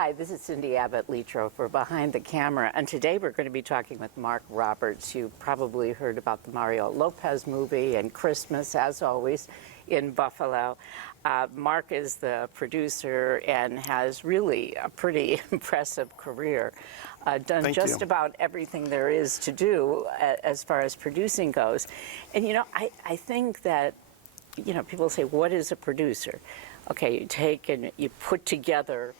Hi, this is Cindy Abbott Letro for Behind the Camera, and today we're going to be talking with Mark Roberts. You probably heard about the Mario Lopez movie and Christmas, as always, in Buffalo. Mark is the producer and has really a pretty impressive career. Done just about everything there is to do as far as producing goes. And, you know, I think that, you know, people say, what is a producer? Okay, you take and you put together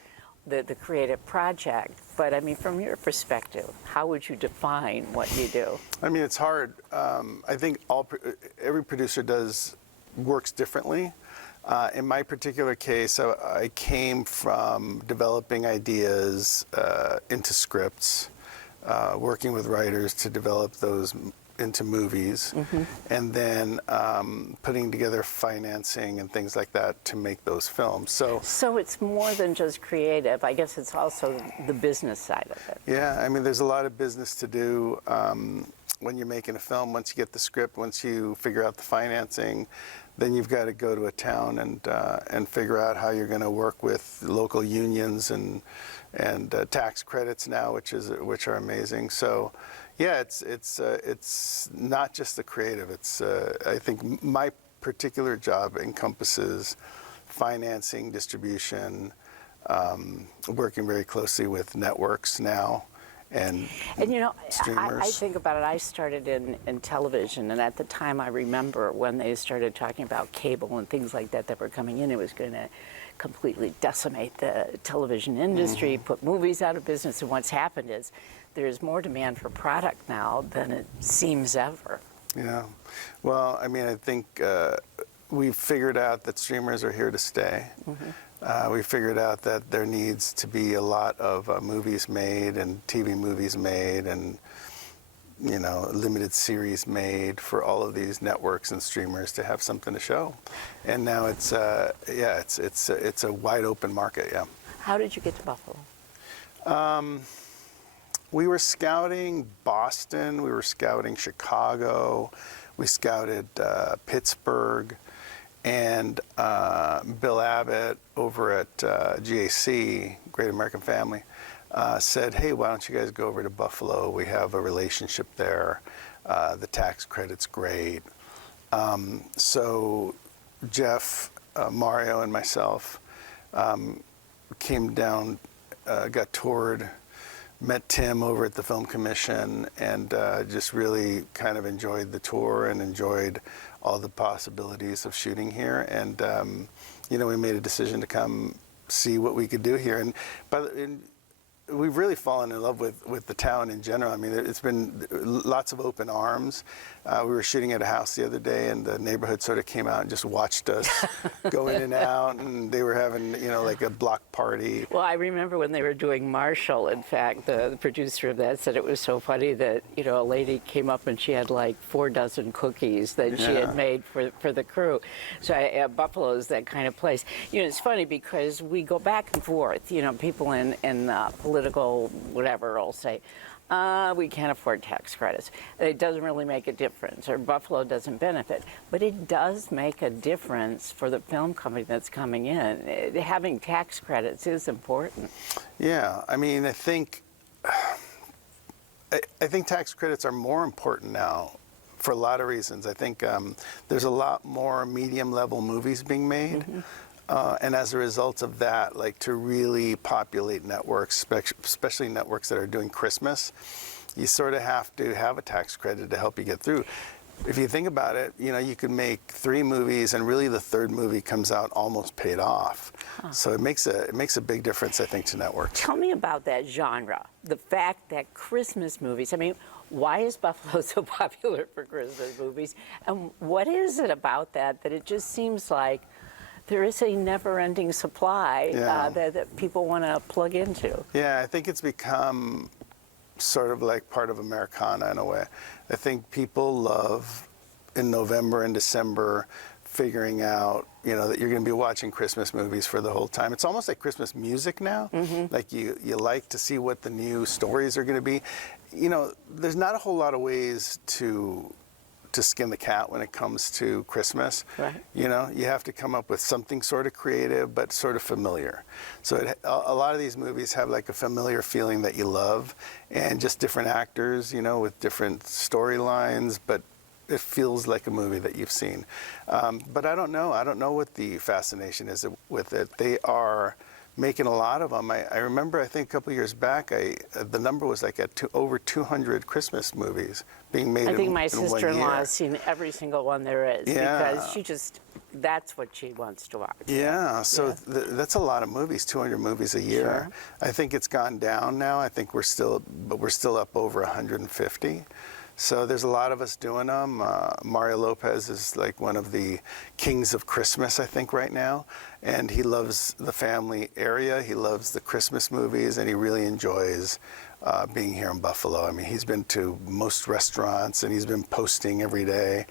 the creative project, but I mean, from your perspective, how would you define what you do? I mean, it's hard. I think every producer works differently. In my particular case, I came from developing ideas into scripts, working with writers to develop those into movies, and then putting together financing and things like that to make those films. So it's more than just creative. I guess it's also the business side of it. Yeah, I mean, there's a lot of business to do when you're making a film. Once you get the script, once you figure out the financing, then you've got to go to a town and figure out how you're going to work with local unions and tax credits now, which are amazing. So, yeah, it's not just the creative. It's I think my particular job encompasses financing, distribution, working very closely with networks now. And you know, streamers. I think about it, I started in television, and at the time I remember when they started talking about cable and things like that were coming in, it was going to completely decimate the television industry, put movies out of business, and what's happened is there's more demand for product now than it seems ever. Yeah, well, I mean, I think we've figured out that streamers are here to stay. We figured out that there needs to be a lot of movies made and TV movies made and, you know, limited series made for all of these networks and streamers to have something to show. And now it's yeah, it's a wide open market. Yeah. How did you get to Buffalo? We were scouting Boston. We were scouting Chicago. We scouted Pittsburgh. And Bill Abbott over at GAC, Great American Family, said, hey, why don't you guys go over to Buffalo? We have a relationship there. The tax credit's great. So Jeff, Mario, and myself came down, got toured, met Tim over at the Film Commission, and just really kind of enjoyed the tour and enjoyed all the possibilities of shooting here. And, you know, we made a decision to come see what we could do here. And we've really fallen in love with the town in general. I mean, it's been lots of open arms. We were shooting at a house the other day, and the neighborhood sort of came out and just watched us go in and out, and they were having, you know, like a block party. Well, I remember when they were doing Marshall, in fact, the producer of that said it was so funny that, you know, a lady came up and she had like 4 dozen cookies that she had made for the crew. So Buffalo is that kind of place. You know, it's funny because we go back and forth. You know, people in political whatever will say, we can't afford tax credits. It doesn't really make a difference, or Buffalo doesn't benefit. But it does make a difference for the film company that's coming in. Having tax credits is important. Yeah, I mean, I think tax credits are more important now for a lot of reasons. I think there's a lot more medium-level movies being made. And as a result of that, like, to really populate networks, especially networks that are doing Christmas, you sort of have to have a tax credit to help you get through. If you think about it, you know, you could make 3 movies, and really the 3rd movie comes out almost paid off. So it makes a big difference, I think, to networks. Tell me about that genre. The fact that Christmas movies, I mean, why is Buffalo so popular for Christmas movies? And what is it about that it just seems like there is a never-ending supply that people want to plug into? Yeah, I think it's become sort of like part of Americana in a way. I think people love, in November and December, figuring out, you know, that you're going to be watching Christmas movies for the whole time. It's almost like Christmas music now. Like you like to see what the new stories are going to be. You know, there's not a whole lot of ways to to skin the cat when it comes to Christmas. Right. You know, you have to come up with something sort of creative but sort of familiar. So a lot of these movies have like a familiar feeling that you love, and just different actors, you know, with different storylines, but it feels like a movie that you've seen. But I don't know. I don't know what the fascination is with it. They are making a lot of them. I remember, I think a couple of years back, the number was like at over 200 Christmas movies being made in 1 year. I think my sister-in-law has seen every single one there is, Yeah. because that's what she wants to watch. Yeah, so Yeah. that's a lot of movies, 200 movies a year. Sure. I think it's gone down now. I think we're still up over 150. So there's a lot of us doing them. Mario Lopez is like one of the kings of Christmas, I think, right now. And he loves the family area. He loves the Christmas movies, and he really enjoys being here in Buffalo. I mean, he's been to most restaurants, and he's been posting every day.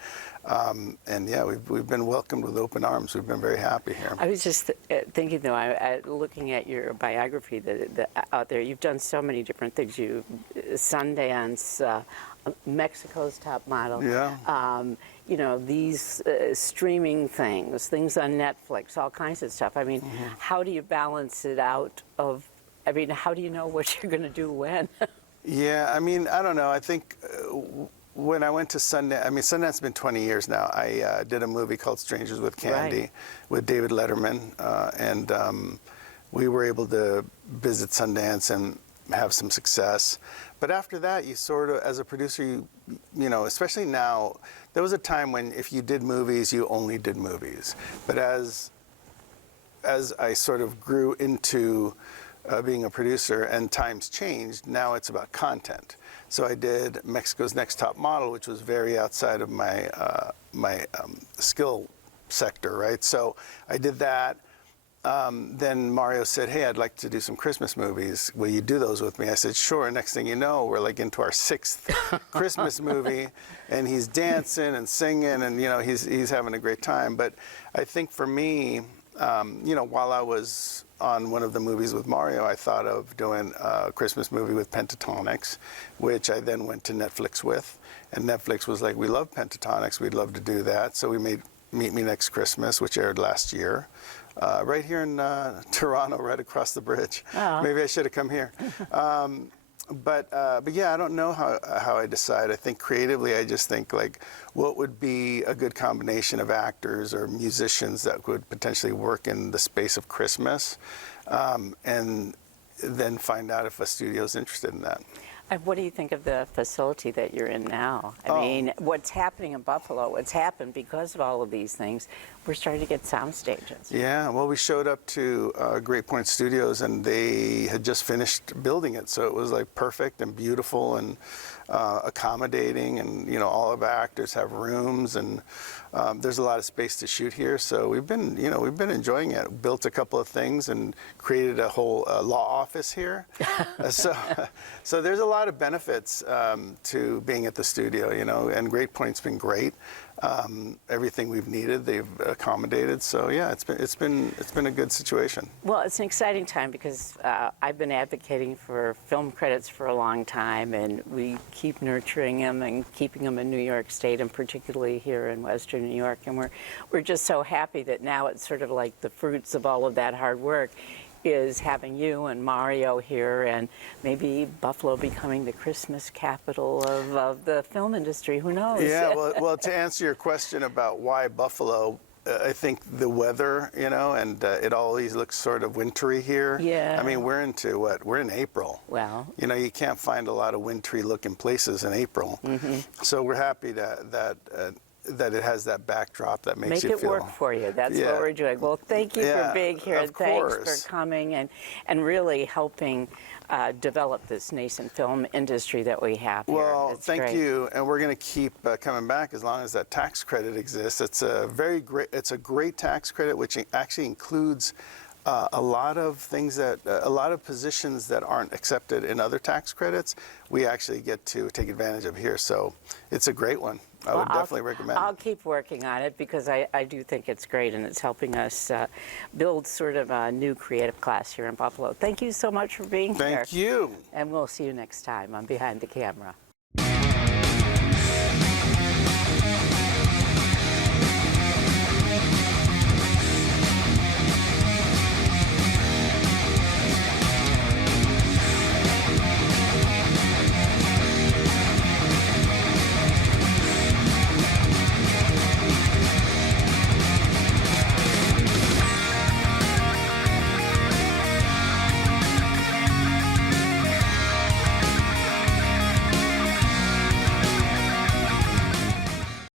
And yeah, we've been welcomed with open arms. We've been very happy here. I was just thinking, though, looking at your biography out there, you've done so many different things. Sundance, Mexico's Top Model. Yeah. You know, these streaming things on Netflix, all kinds of stuff. I mean, how do you balance it out how do you know what you're going to do when? Yeah, I mean, I don't know. I think when I went to Sundance, I mean, Sundance has been 20 years now. I did a movie called Strangers with Candy Right. with David Letterman, and we were able to visit Sundance and have some success. But after that, you sort of, as a producer, you know, especially now, there was a time when if you did movies, you only did movies. But as I sort of grew into being a producer and times changed, now it's about content. So I did Mexico's Next Top Model, which was very outside of my skill sector, right? So I did that. Then Mario said, "Hey, I'd like to do some Christmas movies. Will you do those with me?" I said, "Sure." Next thing you know, we're like into our 6th Christmas movie, and he's dancing and singing, and you know, he's having a great time. But I think for me, you know, while I was on one of the movies with Mario, I thought of doing a Christmas movie with Pentatonics, which I then went to Netflix with, and Netflix was like, "We love Pentatonics. We'd love to do that." So we made Meet Me Next Christmas, which aired last year. Right here in Toronto, right across the bridge. Oh. Maybe I should have come here. But yeah, I don't know how I decide. I think creatively, I just think like, what would be a good combination of actors or musicians that would potentially work in the space of Christmas, and then find out if a studio is interested in that. What do you think of the facility that you're in now? I mean, what's happening in Buffalo, what's happened because of all of these things, we're starting to get sound stages. Yeah, well, we showed up to Great Point Studios, and they had just finished building it, so it was like perfect and beautiful and accommodating, and you know, all of our actors have rooms, and there's a lot of space to shoot here. So we've been enjoying it. Built a couple of things and created a whole law office here. So there's a lot of benefits to being at the studio, you know, and Great Point's been great. Everything we've needed, they've accommodated. So yeah, it's been a good situation. Well, it's an exciting time because I've been advocating for film credits for a long time, and we keep nurturing them and keeping them in New York State, and particularly here in Western New York. And we're just so happy that now it's sort of like the fruits of all of that hard work is having you and Mario here, and maybe Buffalo becoming the Christmas capital of the film industry. Who knows? Yeah, well, to answer your question about why Buffalo, I think the weather, you know, and it always looks sort of wintry here. Yeah. I mean, we're into what? We're in April. Well. You know, you can't find a lot of wintry looking places in April. So we're happy that it has that backdrop that makes you feel. Make it work for you. That's what we're doing. Well, thank you for being here. Of Thanks course. for coming and really helping develop this nascent film industry that we have here. Well, It's thank great. you, and we're going to keep coming back as long as that tax credit exists. It's a great tax credit, which actually includes a lot of things a lot of positions that aren't accepted in other tax credits, we actually get to take advantage of here. So it's a great one. I would definitely recommend I'll it. keep working on it because I do think it's great, and it's helping us build sort of a new creative class here in Buffalo. Thank you so much for being here. Thank you. And we'll see you next time on Behind the Camera.